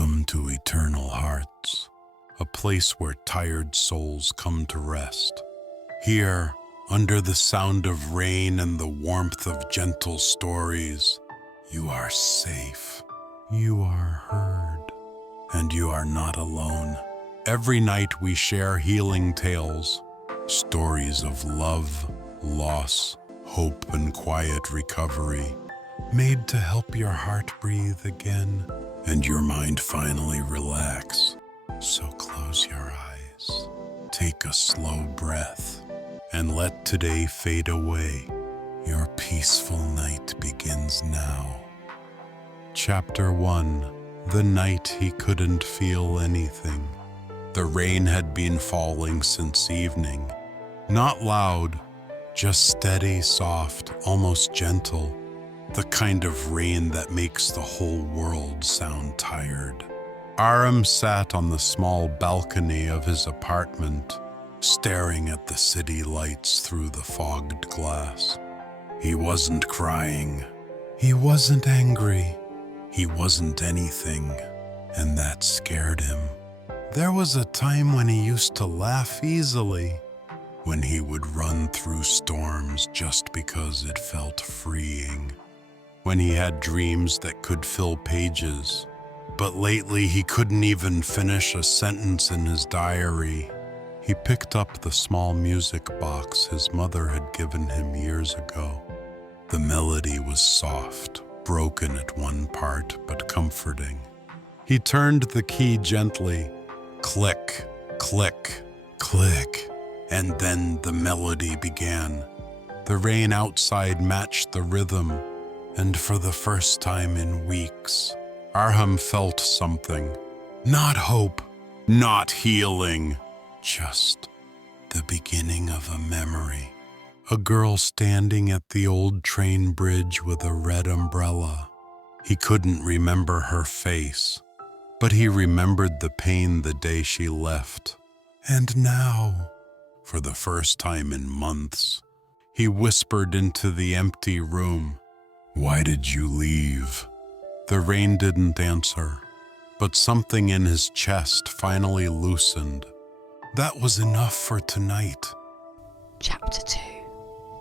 Welcome to Eternal Hearts, a place where tired souls come to rest. Here, under the sound of rain and the warmth of gentle stories, you are safe, you are heard, and you are not alone. Every night we share healing tales, stories of love, loss, hope, and quiet recovery, made to help your heart breathe again and your mind finally relax. So close your eyes, take a slow breath, and let today fade away. Your peaceful night begins now. Chapter 1. The night he couldn't feel anything. The rain had been falling since evening. Not loud, just steady, soft, almost gentle. The kind of rain that makes the whole world sound tired. Aram sat on the small balcony of his apartment, staring at the city lights through the fogged glass. He wasn't crying. He wasn't angry. He wasn't anything, and that scared him. There was a time when he used to laugh easily, when he would run through storms just because it felt freeing. When he had dreams that could fill pages. But lately he couldn't even finish a sentence in his diary. He picked up the small music box his mother had given him years ago. The melody was soft, broken at one part, but comforting. He turned the key gently. Click, click, click. And then the melody began. The rain outside matched the rhythm. And for the first time in weeks, Arham felt something. Not hope, not healing, just the beginning of a memory. A girl standing at the old train bridge with a red umbrella. He couldn't remember her face, but he remembered the pain the day she left. And now, for the first time in months, he whispered into the empty room, "Why did you leave?" The rain didn't answer, but something in his chest finally loosened. That was enough for tonight. Chapter 2.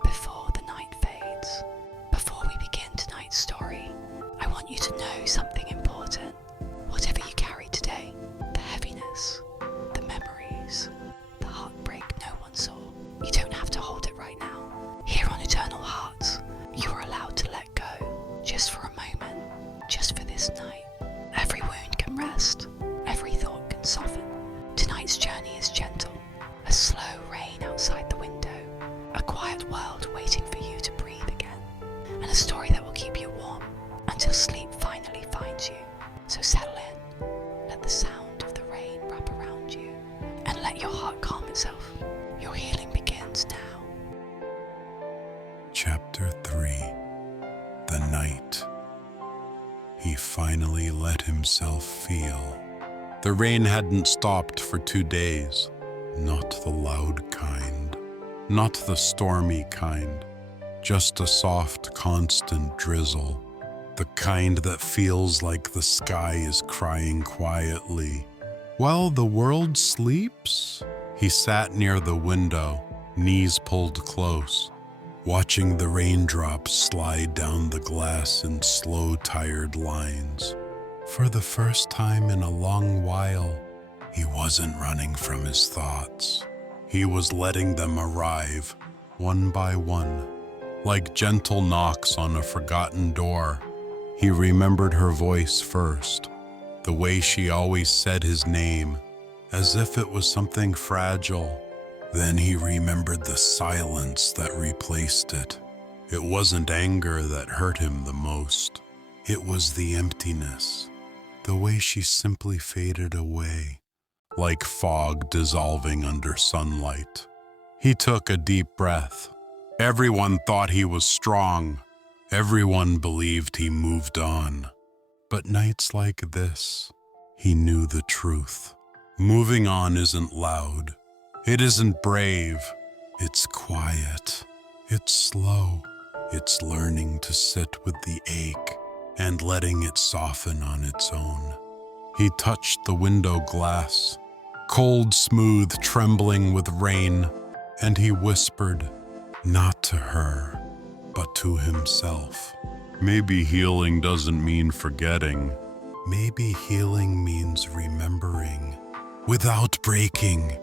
Before the night fades. Before we begin tonight's story, I want you to know something important. Whatever you carry today, the heaviness, the memories, the heartbreak no one saw, you don't have to hold it right now. Here on Eternal Hearts, you are allowed to let go, just for a moment, just for this night. Every wound can rest, every thought can soften. Tonight's journey is gentle, a slow rain outside the window, a quiet world waiting for you to breathe again, and a story that will keep you warm until sleep finally finds you. So settle in, let the sound of the rain wrap around you, and let your heart calm itself. Your healing begins now. Chapter 3. The night. He finally let himself feel. The rain hadn't stopped for 2 days. Not the loud kind, not the stormy kind, just a soft, constant drizzle. The kind that feels like the sky is crying quietly. While the world sleeps, he sat near the window, knees pulled close, watching the raindrops slide down the glass in slow, tired lines. For the first time in a long while, he wasn't running from his thoughts. He was letting them arrive, one by one, like gentle knocks on a forgotten door. He remembered her voice first, the way she always said his name, as if it was something fragile. Then he remembered the silence that replaced it. It wasn't anger that hurt him the most. It was the emptiness, the way she simply faded away, like fog dissolving under sunlight. He took a deep breath. Everyone thought he was strong. Everyone believed he moved on. But nights like this, he knew the truth. Moving on isn't loud. It isn't brave. It's quiet. It's slow. It's learning to sit with the ache and letting it soften on its own. He touched the window glass, cold, smooth, trembling with rain, and he whispered, not to her, but to himself. Maybe healing doesn't mean forgetting. Maybe healing means remembering. Without breaking,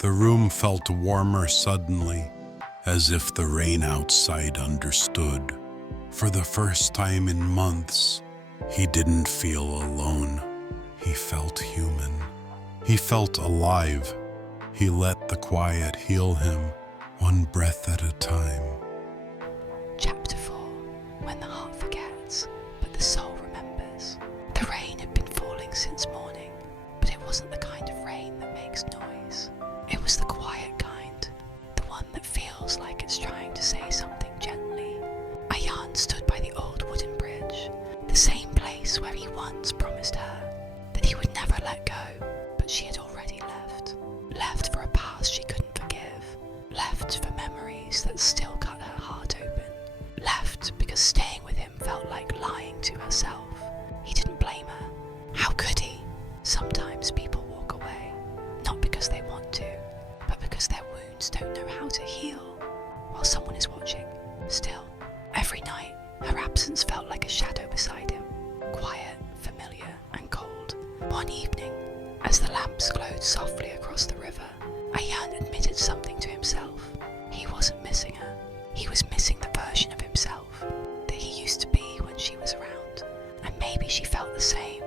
the room felt warmer suddenly, as if the rain outside understood. For the first time in months, he didn't feel alone. He felt human. He felt alive. He let the quiet heal him, one breath at a time. Chapter 4. When the heart forgets, but the soul remembers. The rain had been falling since morning, but it wasn't the kind of rain that makes noise. It was the quiet kind, the one that feels like it's trying to say something gently. Ayan stood by the old wooden bridge, the same place where he once promised her that he would never let go, but she had already left. Left for a past she couldn't forgive. Left for memories that still cut her heart open. Left because staying with him felt like lying to herself. He didn't blame her. How could he? Sometimes people walk away, not because they want to, but because their wounds don't know how to heal, while someone is watching. Still, every night, her absence felt like a shadow beside him, quiet, familiar, and cold. One evening, as the lamps glowed softly across the river, Ayan admitted something to himself. He wasn't missing her. He was missing the version of himself that he used to be when she was around. And maybe she felt the same,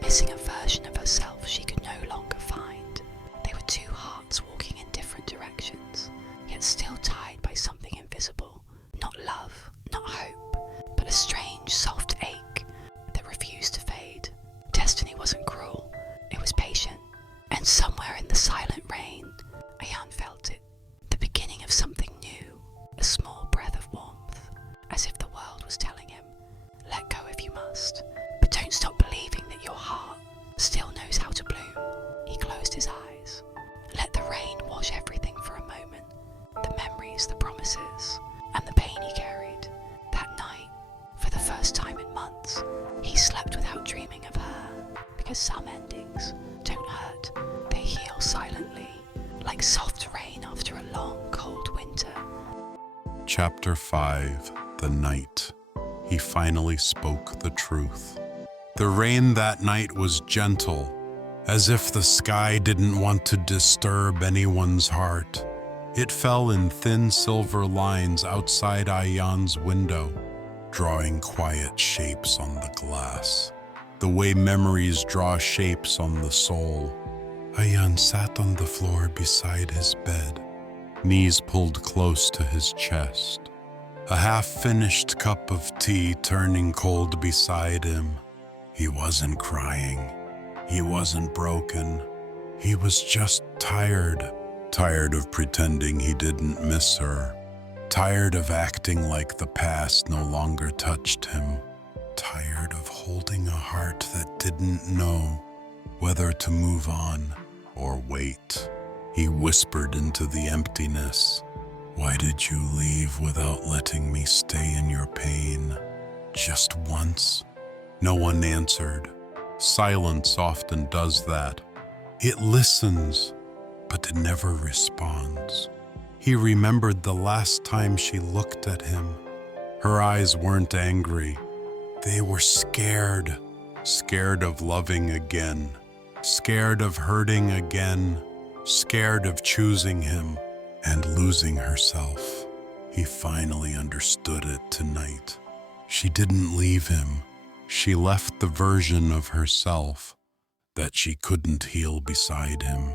missing a version of herself she could no longer find. They were two hearts walking in different directions, yet still tied by something invisible. Not love, not hope, but a strange, soft ache that refused to fade. Destiny wasn't cruel, it was patient. And somewhere in the silent rain, Ayan felt it, the beginning of something new, a small breath of warmth, as if the world was telling him, let go if you must, but don't stop believing that your heart still knows how to bloom. He closed his eyes, let the rain wash everything for a moment, the memories, the promises, and the pain he carried. That night, for the first time in months, he slept without dreaming of her, because some endings don't hurt, they heal silently, like soft rain after a long, cold winter. Chapter 5. The Night. He finally spoke the truth. The rain that night was gentle, as if the sky didn't want to disturb anyone's heart. It fell in thin silver lines outside Ayan's window, drawing quiet shapes on the glass, the way memories draw shapes on the soul. Ayan sat on the floor beside his bed, knees pulled close to his chest, a half-finished cup of tea turning cold beside him. He wasn't crying. He wasn't broken. He was just tired. Tired of pretending he didn't miss her. Tired of acting like the past no longer touched him. Tired of holding a heart that didn't know whether to move on or wait. He whispered into the emptiness, "Why did you leave without letting me stay in your pain? Just once?" No one answered. Silence often does that. It listens, but it never responds. He remembered the last time she looked at him. Her eyes weren't angry. They were scared. Scared of loving again. Scared of hurting again. Scared of choosing him and losing herself. He finally understood it tonight. She didn't leave him. She left the version of herself that she couldn't heal beside him.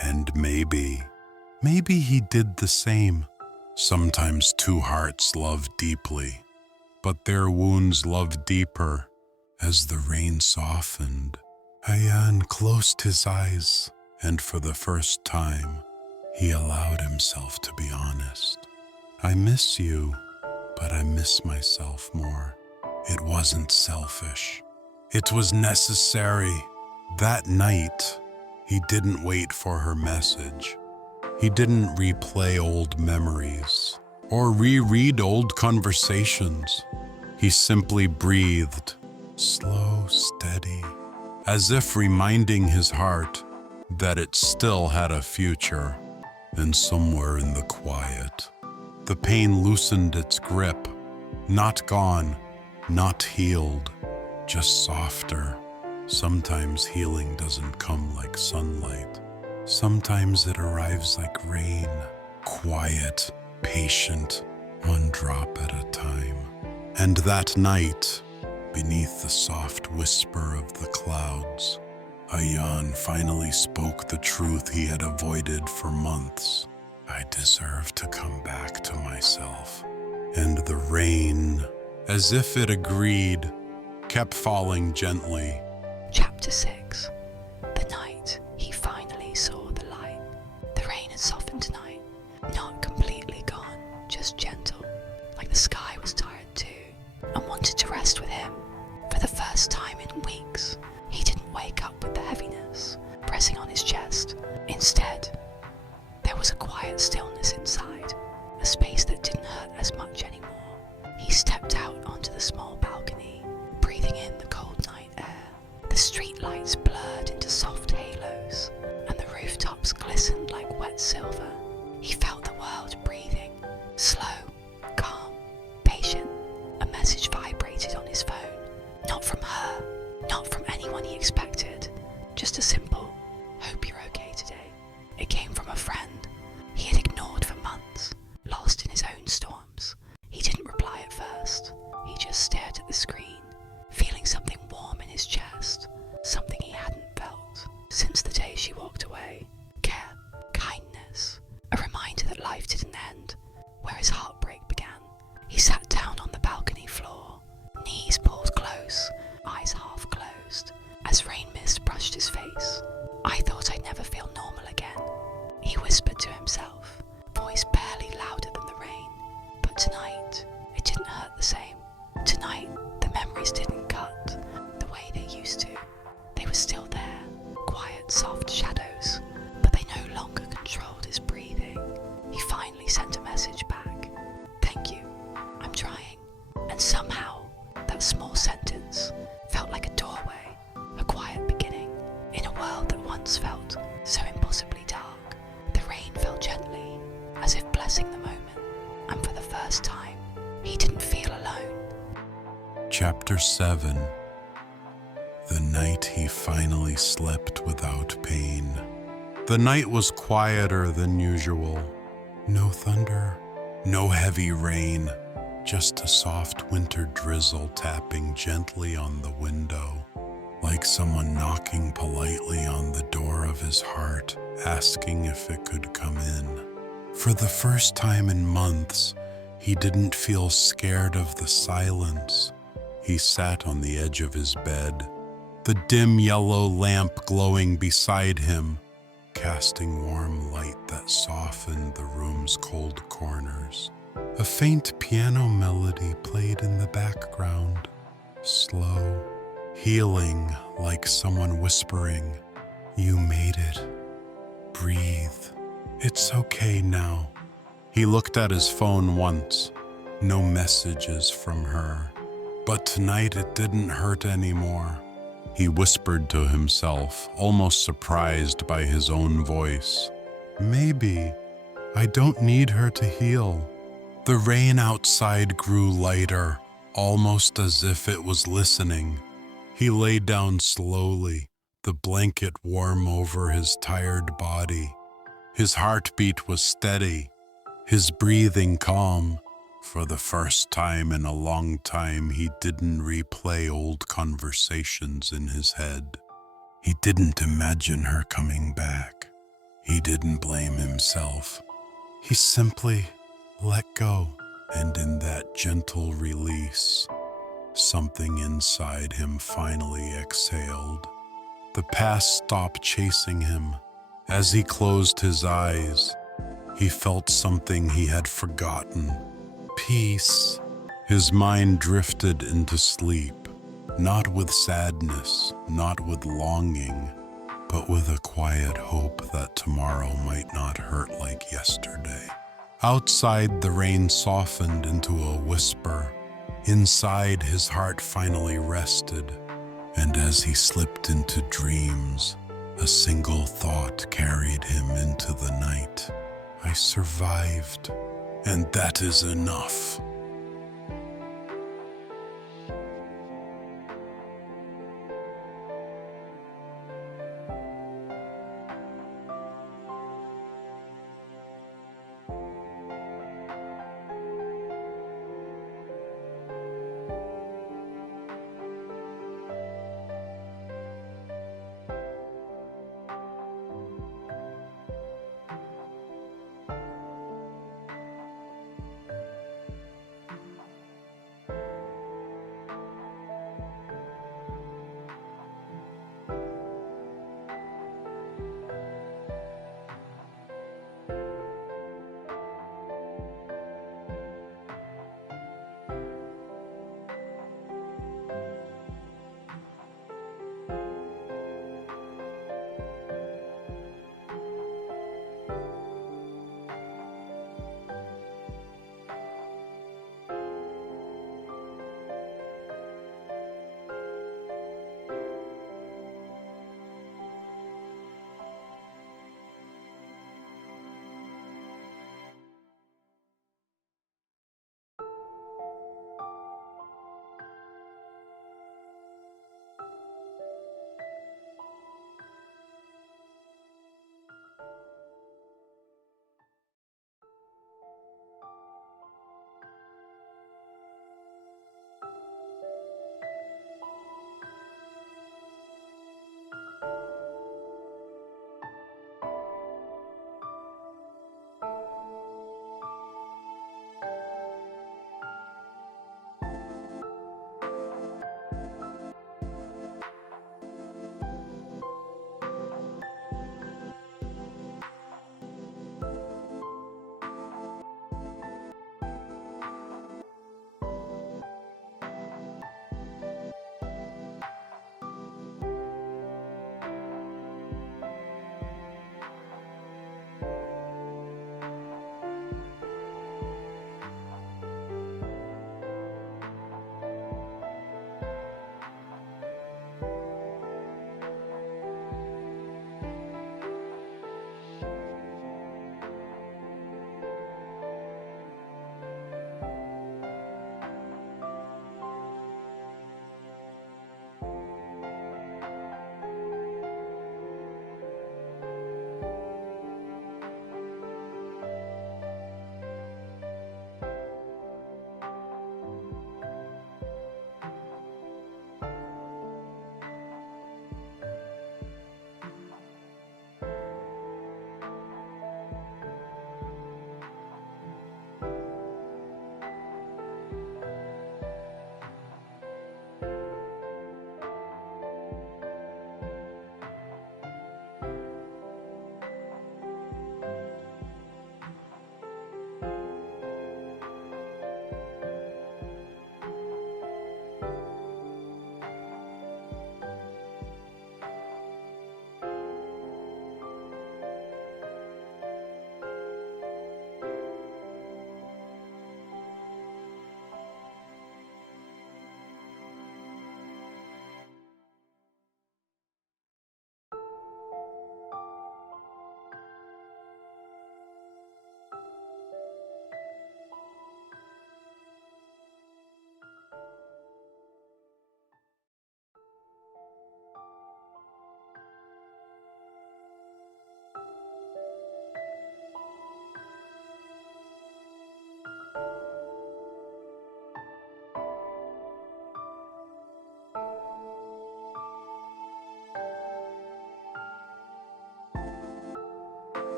And maybe he did the same. Sometimes two hearts love deeply, but their wounds love deeper. As the rain softened, Ayan closed his eyes, and for the first time, he allowed himself to be honest. "I miss you, but I miss myself more." It wasn't selfish. It was necessary. That night, he didn't wait for her message. He didn't replay old memories or reread old conversations. He simply breathed, slow, steady, as if reminding his heart that it still had a future. And somewhere in the quiet, the pain loosened its grip, not gone, not healed, just softer. Sometimes healing doesn't come like sunlight. Sometimes it arrives like rain, quiet, patient, one drop at a time. And that night, beneath the soft whisper of the clouds, Ayan finally spoke the truth he had avoided for months. I deserve to come back to myself. And the rain, as if it agreed, kept falling gently. Chapter 6. The night he finally saw the light. The rain had softened tonight, not completely gone, just gentle, like the sky was tired too, and wanted to rest with him. For the first time in weeks, he didn't wake up with the heaviness pressing on his chest. Instead, there was a quiet stillness inside, a space that didn't hurt as much anymore. He stepped out onto the small balcony, breathing in the cold night air. The street lights blurred into soft halos, and the rooftops glistened like wet silver. He felt the world breathing, slow, calm, patient. A message vibrated on his phone. Not from her, not from anyone he expected, just a simple, "Hope you're okay today." It came from a friend he had ignored for months, lost in his own storms. He didn't reply at first. He just stared at the screen, feeling something warm in his chest, something he hadn't felt since the day she walked away. Care, kindness, a reminder that life didn't end where his heartbreak began. He sat down on the balcony floor, knees pulled close, eyes half closed, as rain mist brushed his face. "I thought I'd never feel normal again," he whispered to himself, voice barely louder than the rain. But tonight, it didn't hurt the same. Tonight, the memories didn't cut the way they used to. They were still there, quiet, soft shadows, but they no longer controlled his breathing. He finally sent a message back. "Thank you, I'm trying." And somehow, that small sentence felt like a doorway, a quiet beginning. In a world that once felt so impossibly dark, the rain fell gently, as if blessing the moment. And for the first time, he didn't feel alone. Chapter 7. The night he finally slept without pain. The night was quieter than usual. No thunder, no heavy rain, just a soft winter drizzle tapping gently on the window, like someone knocking politely on the door of his heart, asking if it could come in. For the first time in months, he didn't feel scared of the silence. He sat on the edge of his bed, the dim yellow lamp glowing beside him, casting warm light that softened the room's cold corners. A faint piano melody played in the background, slow, healing, like someone whispering, "You made it. Breathe. It's okay now." He looked at his phone once, no messages from her. But tonight it didn't hurt anymore. He whispered to himself, almost surprised by his own voice. "Maybe I don't need her to heal." The rain outside grew lighter, almost as if it was listening. He lay down slowly, the blanket warm over his tired body. His heartbeat was steady, his breathing calm. For the first time in a long time, he didn't replay old conversations in his head. He didn't imagine her coming back. He didn't blame himself. He simply let go. And in that gentle release, something inside him finally exhaled. The past stopped chasing him. As he closed his eyes, he felt something he had forgotten. Peace. His mind drifted into sleep, not with sadness, not with longing, but with a quiet hope that tomorrow might not hurt like yesterday. Outside, the rain softened into a whisper. Inside, his heart finally rested. And as he slipped into dreams, a single thought carried him into the night. I survived, and that is enough.